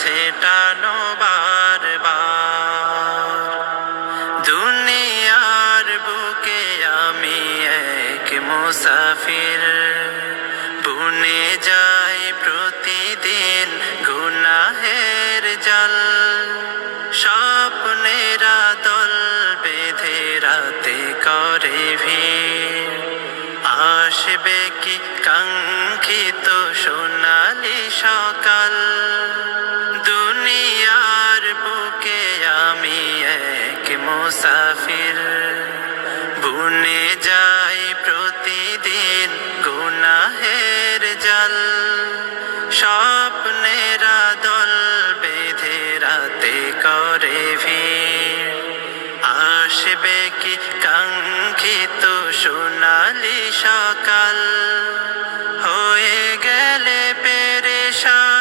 ছেটানো বারবার। দুনিয়ার বুকে আমি এক মুসাফির, বুনে যাই প্রতিদিন গুনাহের জাল। স্বপ্নেরা দল বেঁধে রাতে করে ভিড়, আসবে কি কাঙ্ক্ষিত সোনালি সকাল। দুনিয়ার বুকে আমি এক মুসাফির, বুনে যাই প্রতিদিন গুনাহের জাল। স্বপ্নেরা দল বেঁধে রাতে করে ভিড়, আসবে কি কাঙ্ক্ষিত সোনালি সকাল। হয়ে গেলে পেরেশান